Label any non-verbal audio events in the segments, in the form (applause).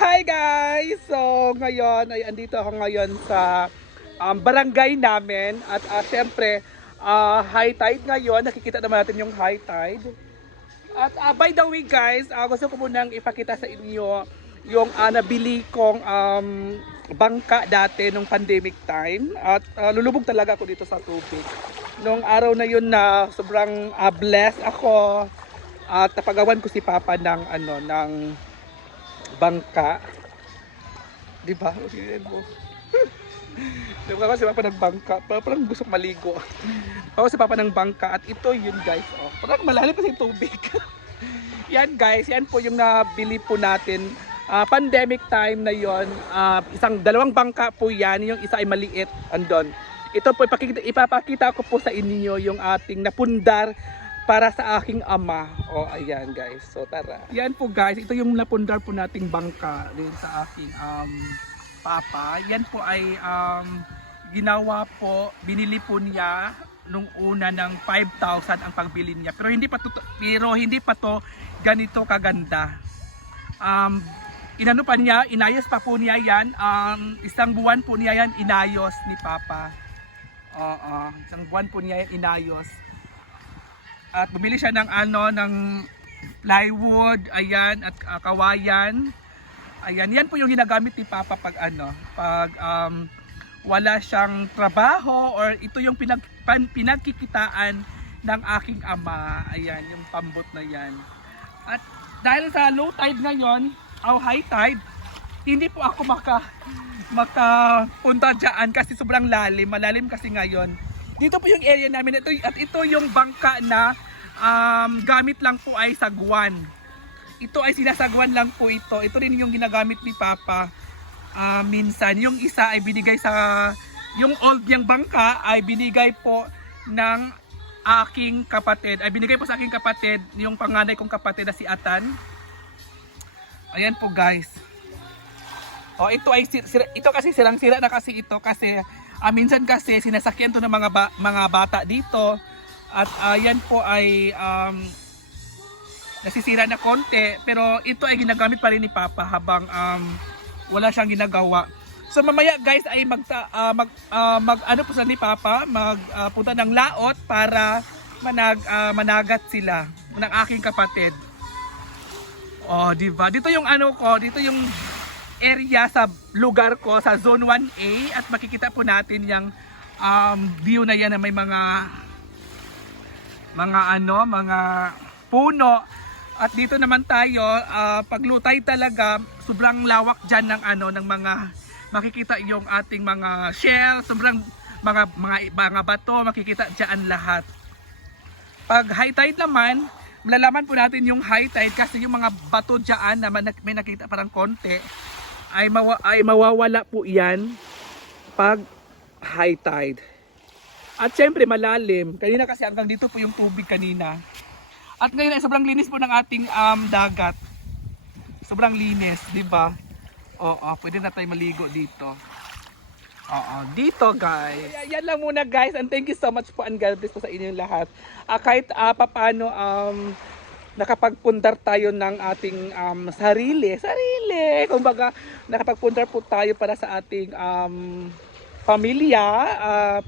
Hi guys! So ngayon ay andito ako ngayon sa um, barangay namin at uh, syempre uh, high tide ngayon. Nakikita naman natin yung high tide. At uh, by the way guys, uh, gusto ko munang ipakita sa inyo yung uh, nabili kong um, bangka dati nung pandemic time at uh, lulubog talaga ako dito sa tubig. Nung araw na yun na sobrang uh, blessed ako at napagawan ko si Papa ng ano ng bangka. Di ba? (laughs) Di ba kasi Papa ng bangka? Parang, parang gusto maligo. (laughs) Ako si Papa ng bangka at ito yun guys. Oh, parang malalim kasi tubig. (laughs) yan guys, yan po yung nabili po natin. Ah, pandemic time na yon, ah, isang dalawang bangka po yan, yung isa ay maliit, andon. Ito po ipakikita, ipapakita ko po sa inyo yung ating napundar para sa aking ama. O ayan guys, so tara. Yan po guys, ito yung napundar po nating bangka din sa aking um, papa. Yan po ay um, ginawa po, binili po niya nung una ng 5,000 ang pagbili niya. Pero hindi pa to, pero hindi pa to ganito kaganda. Um, inano pa niya, inayos pa po niya yan. Um, isang buwan po niya yan inayos ni Papa. Oo, isang buwan po niya yan inayos. At bumili siya ng ano, ng plywood, ayan, at uh, kawayan. Ayan, yan po yung ginagamit ni Papa pag ano, pag um, wala siyang trabaho or ito yung pinag, pan, pinagkikitaan ng aking ama. Ayan, yung pambot na yan. At dahil sa low tide ngayon, o high tide, hindi po ako maka makapunta dyan kasi sobrang lalim. Malalim kasi ngayon. Dito po yung area namin. Ito, at ito yung bangka na um, gamit lang po ay sagwan. Ito ay sinasagwan lang po ito. Ito rin yung ginagamit ni Papa ah, minsan. Yung isa ay binigay sa... Yung old niyang bangka ay binigay po ng aking kapatid. Ay binigay po sa aking kapatid, yung panganay kong kapatid na si Atan. Ayan po guys. Oh, ito ay sir- sira- ito kasi sirang-sira na kasi ito kasi ah, minsan kasi sinasakyan to ng mga ba- mga bata dito at ayan po ay um, nasisira na konti pero ito ay ginagamit pa rin ni Papa habang um, wala siyang ginagawa. So mamaya guys ay mag ah, mag ah, mag ano po sa ni Papa mag ah, punta ng laot para manag ah, managat sila ng aking kapatid. Oh, di ba? Dito yung ano ko, dito yung area sa lugar ko sa Zone 1A at makikita po natin yung um, view na yan na may mga mga ano, mga puno. At dito naman tayo, ah, paglutay talaga, sobrang lawak dyan ng ano, ng mga makikita yung ating mga shell, sobrang mga mga mga bato, makikita diyan lahat. Pag high tide naman, malalaman po natin yung high tide kasi yung mga bato diyan na may nakita parang konti ay, mawa, ay mawawala po yan pag high tide. At syempre malalim. Kanina kasi hanggang dito po yung tubig kanina. At ngayon ay sobrang linis po ng ating um, dagat. Sobrang linis, di ba? Oo, pwede na tayo maligo dito. Oo, dito guys. Yan lang muna guys and thank you so much po and God bless po sa inyong lahat. Ah, kahit uh, paano um, nakapagpundar tayo ng ating um, sarili. Sarili! Kumbaga, nakapagpundar po tayo para sa ating um, pamilya. ah,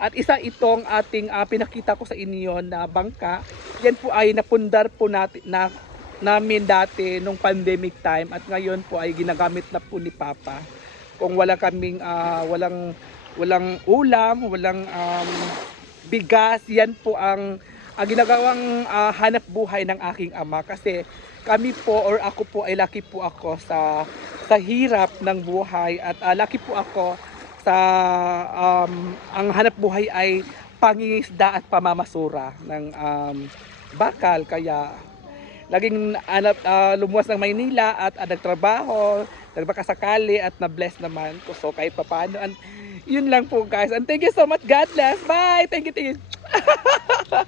at isa itong ating ah, pinakita ko sa inyo na bangka. Yan po ay napundar po natin na namin dati nung pandemic time at ngayon po ay ginagamit na po ni Papa. Kung wala kaming ah, walang walang ulam, walang um, bigas, yan po ang ang ginagawang ah, hanap buhay ng aking ama kasi kami po or ako po ay lucky po ako sa sa hirap ng buhay at ah, lucky po ako sa um, ang hanap buhay ay pangingisda at pamamasura ng um, bakal. Kaya laging ah, lumuwas ng Maynila at ah, nagtrabaho nagbakasakali at na-bless naman ko. So kahit papaano and yun lang po guys. And thank you so much. God bless. Bye. Thank you thank you (laughs)